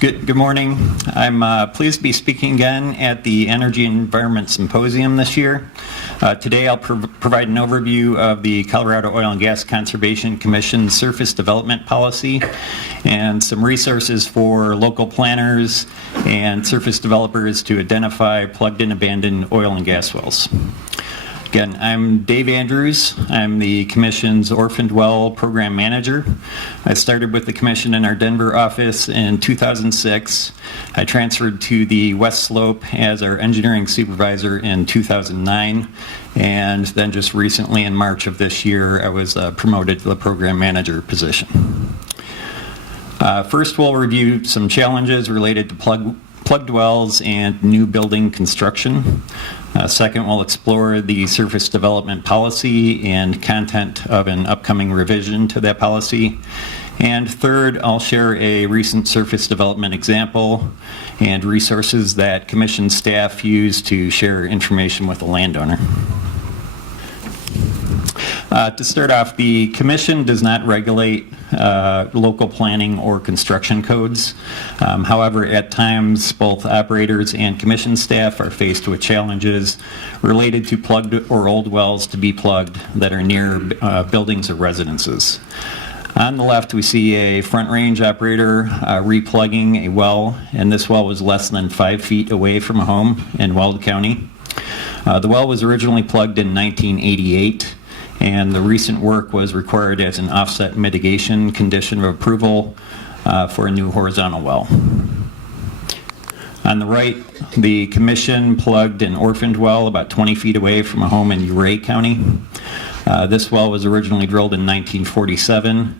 Good morning. I'm pleased to be speaking again at the Energy and Environment Symposium this year. Today I'll provide an overview of the Colorado Oil and Gas Conservation Commission's surface development policy and some resources for local planners and surface developers to identify plugged-in abandoned oil and gas wells. Again, I'm Dave Andrews. I'm the Commission's Orphaned Well Program Manager. I started with the Commission in our Denver office in 2006. I transferred to the West Slope as our Engineering Supervisor in 2009. And then just recently in March of this year, I was promoted to the Program Manager position. First, we'll review some challenges related to plugged wells and new building construction. Second, we'll explore the surface development policy and content of an upcoming revision to that policy. And third, I'll share a recent surface development example and resources that Commission staff use to share information with the landowner. To start off, the Commission does not regulate local planning or construction codes. However, at times, both operators and Commission staff are faced with challenges related to plugged or old wells to be plugged that are near buildings or residences. On the left, we see a front range operator replugging a well, and this well was less than 5 feet away from a home in Weld County. The well was originally plugged in 1988. And the recent work was required as an offset mitigation condition of approval for a new horizontal well. On the right, the Commission plugged an orphaned well about 20 feet away from a home in Uray County. This well was originally drilled in 1947,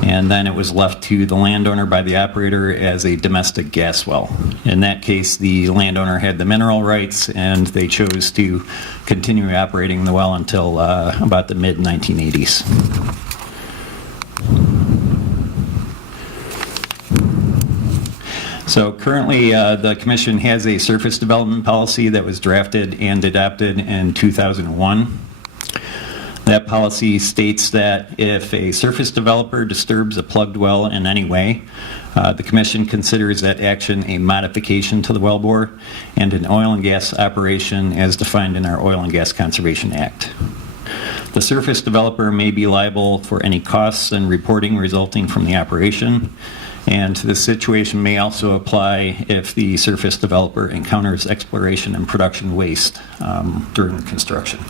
and then it was left to the landowner by the operator as a domestic gas well. In that case, the landowner had the mineral rights, and they chose to continue operating the well until about the mid-1980s. So currently, the Commission has a surface development policy that was drafted and adopted in 2001. That policy states that if a surface developer disturbs a plugged well in any way, the Commission considers that action a modification to the wellbore and an oil and gas operation as defined in our Oil and Gas Conservation Act. The surface developer may be liable for any costs and reporting resulting from the operation, and this situation may also apply if the surface developer encounters exploration and production waste during construction.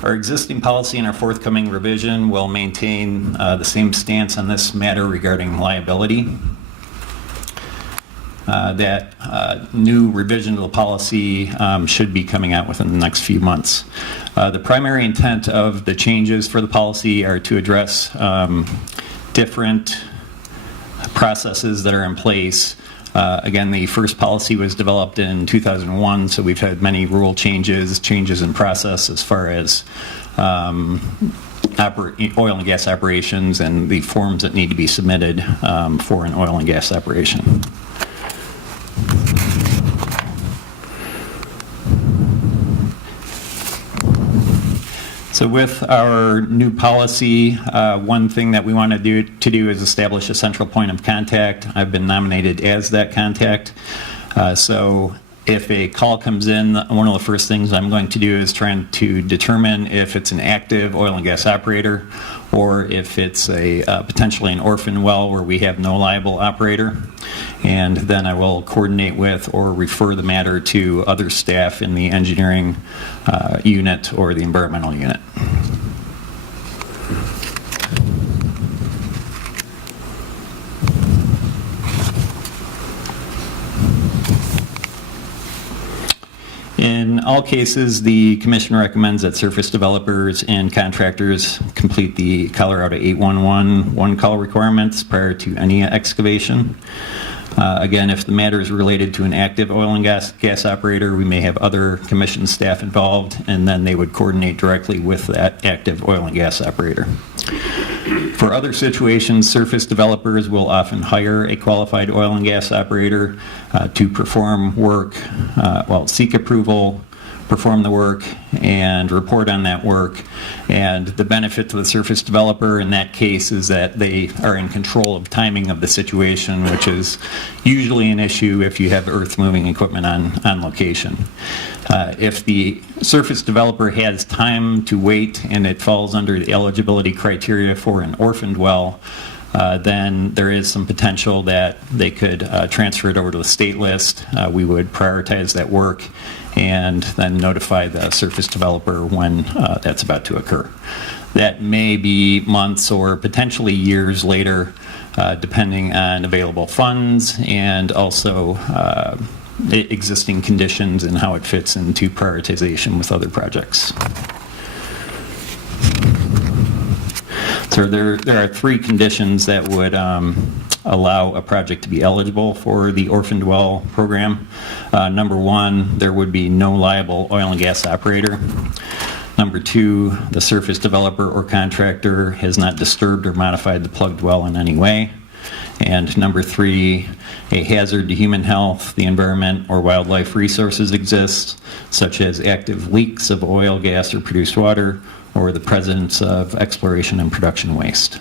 Our existing policy and our forthcoming revision will maintain the same stance on this matter regarding liability. That new revision to the policy should be coming out within the next few months. The primary intent of the changes for the policy are to address different processes that are in place. Again, the first policy was developed in 2001, so we've had many rule changes in process as far as oil and gas operations and the forms that need to be submitted for an oil and gas operation. So with our new policy, one thing that we want to do is establish a central point of contact. I've been nominated as that contact. So if a call comes in, one of the first things I'm going to do is trying to determine if it's an active oil and gas operator or if it's a potentially an orphan well where we have no liable operator. And then I will coordinate with or refer the matter to other staff in the engineering unit or the environmental unit. In all cases, the Commission recommends that surface developers and contractors complete the Colorado 811 one-call requirements prior to any excavation. Again, if the matter is related to an active oil and gas operator, we may have other Commission staff involved, and then they would coordinate directly with that active oil and gas operator. For other situations, surface developers will often hire a qualified oil and gas operator to perform work, seek approval, perform the work and report on that work. And the benefit to the surface developer in that case is that they are in control of timing of the situation, which is usually an issue if you have earth-moving equipment on location. If the surface developer has time to wait and it falls under the eligibility criteria for an orphaned well, then there is some potential that they could transfer it over to the state list. We would prioritize that work and then notify the surface developer when that's about to occur. That may be months or potentially years later, depending on available funds and also existing conditions and how it fits into prioritization with other projects. So there are 3 conditions that would allow a project to be eligible for the orphaned well program. Number 1, there would be no liable oil and gas operator. Number 2, the surface developer or contractor has not disturbed or modified the plugged well in any way. And number 3, a hazard to human health, the environment, or wildlife resources exists, such as active leaks of oil, gas, or produced water, or the presence of exploration and production waste.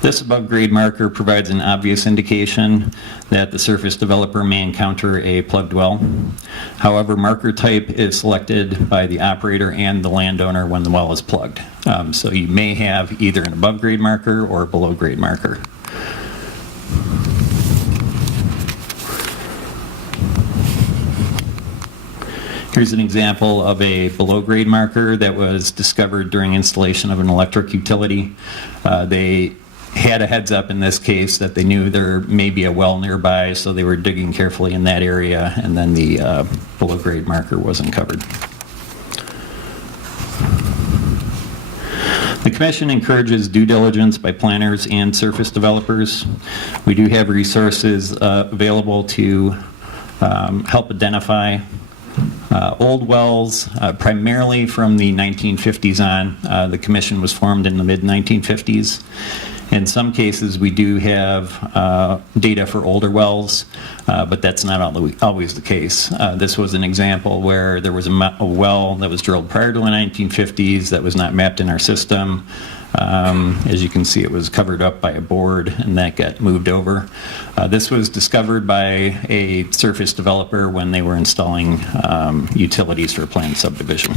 This above grade marker provides an obvious indication that the surface developer may encounter a plugged well. However, marker type is selected by the operator and the landowner when the well is plugged. So you may have either an above grade marker or a below grade marker. Here's an example of a below grade marker that was discovered during installation of an electric utility. They had a heads up in this case that they knew there may be a well nearby, so they were digging carefully in that area, and then the below grade marker was uncovered. The Commission encourages due diligence by planners and surface developers. We do have resources available to help identify old wells, primarily from the 1950s on. The Commission was formed in the mid-1950s. In some cases, we do have data for older wells, but that's not always the case. This was an example where there was a well that was drilled prior to the 1950s that was not mapped in our system. As you can see, it was covered up by a board, and that got moved over. This was discovered by a surface developer when they were installing utilities for a planned subdivision.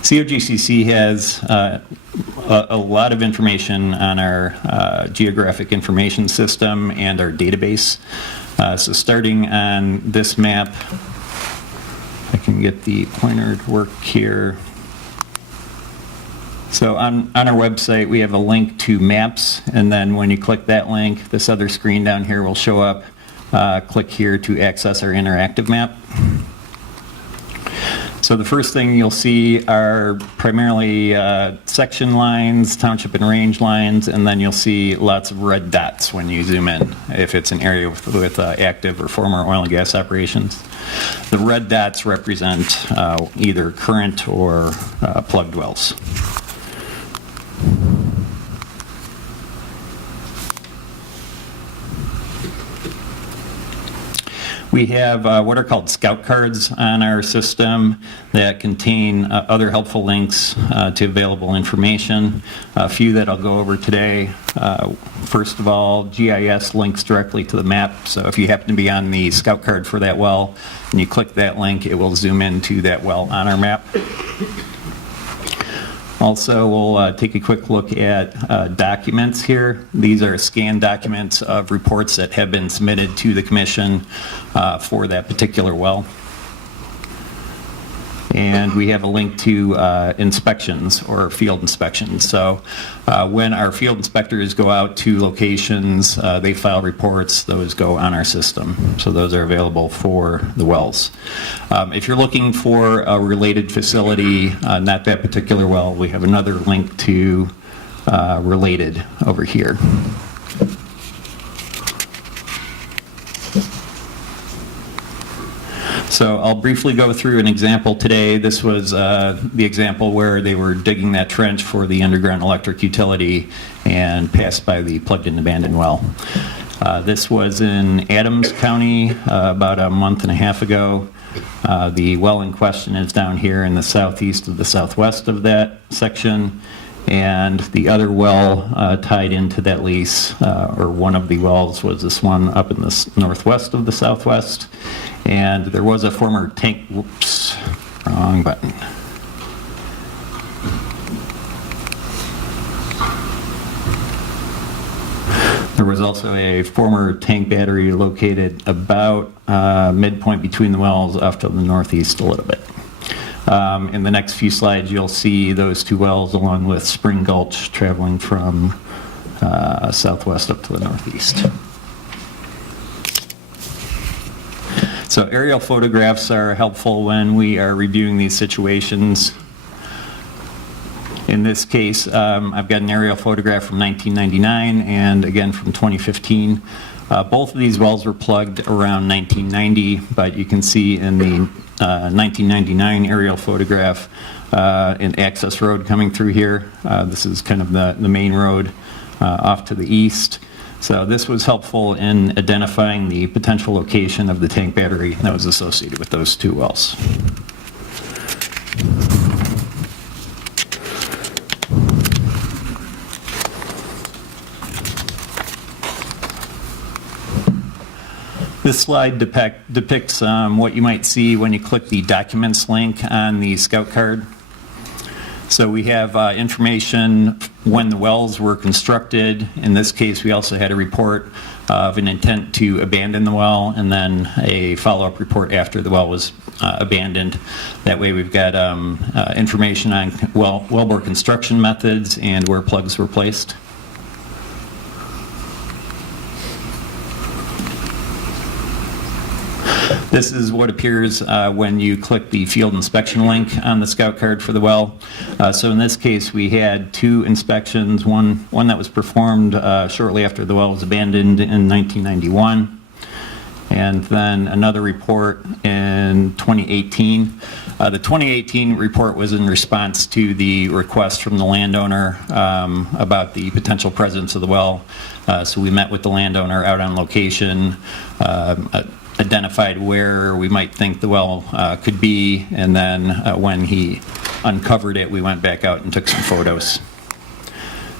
COGCC has a lot of information on our geographic information system and our database. So starting on this map, I can get the pointer to work here. So on our website, we have a link to maps, and then when you click that link, this other screen down here will show up. Click here to access our interactive map. So the first thing you'll see are primarily section lines, township and range lines, and then you'll see lots of red dots when you zoom in, if it's an area with active or former oil and gas operations. The red dots represent either current or plugged wells. We have what are called scout cards on our system that contain other helpful links to available information. A few that I'll go over today. First of all, GIS links directly to the map. So if you happen to be on the scout card for that well and you click that link, it will zoom into that well on our map. Also, we'll take a quick look at documents here. These are scanned documents of reports that have been submitted to the Commission for that particular well. And we have a link to inspections or field inspections. So when our field inspectors go out to locations, they file reports, those go on our system. So those are available for the wells. If you're looking for a related facility, not that particular well, we have another link to related over here. So I'll briefly go through an example today. This was the example where they were digging that trench for the underground electric utility and passed by the plugged-in abandoned well. This was in Adams County about a month and a half ago. The well in question is down here in the southeast of the southwest of that section, and the other well tied into that lease, or one of the wells, was this one up in the northwest of the southwest. And there was a former tank, whoops, wrong button. There was also a former tank battery located about midpoint between the wells off to the northeast a little bit. In the next few slides, you'll see those two wells along with Spring Gulch traveling from southwest up to the northeast. So aerial photographs are helpful when we are reviewing these situations. In this case, I've got an aerial photograph from 1999 and again from 2015. Both of these wells were plugged around 1990, but you can see in the 1999 aerial photograph an access road coming through here. This is kind of the main road off to the east. So this was helpful in identifying the potential location of the tank battery that was associated with those two wells. This slide depicts what you might see when you click the Documents link on the Scout card. So we have information when the wells were constructed. In this case, we also had a report of an intent to abandon the well, and then a follow-up report after the well was abandoned. That way we've got information on wellbore construction methods and where plugs were placed. This is what appears when you click the field inspection link on the Scout card for the well. So in this case, we had two inspections, one that was performed shortly after the well was abandoned in 1991, and then another report in 2018. The 2018 report was in response to the request from the landowner about the potential presence of the well. So we met with the landowner out on location, identified where we might think the well could be, and then when he uncovered it, we went back out and took some photos.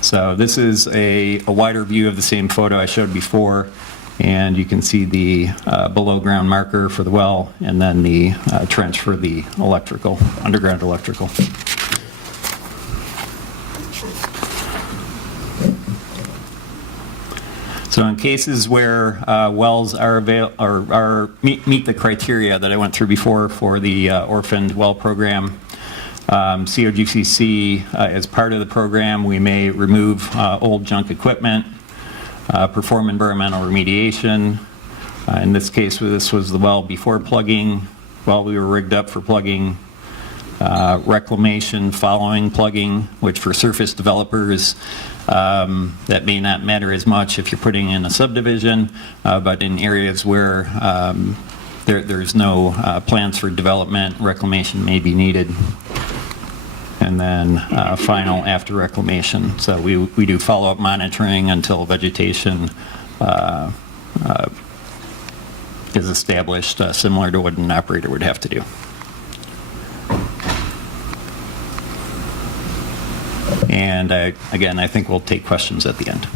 So this is a wider view of the same photo I showed before, and you can see the below ground marker for the well, and then the trench for the electrical, underground electrical. So in cases where wells meet the criteria that I went through before for the Orphaned well program, COGCC, as part of the program, we may remove old junk equipment, perform environmental remediation. In this case, this was the well before plugging, while we were rigged up for plugging, reclamation following plugging, which for surface developers, that may not matter as much if you're putting in a subdivision, but in areas where there's no plans for development, reclamation may be needed. And then final after reclamation. So we do follow-up monitoring until vegetation is established, similar to what an operator would have to do. And again, I think we'll take questions at the end.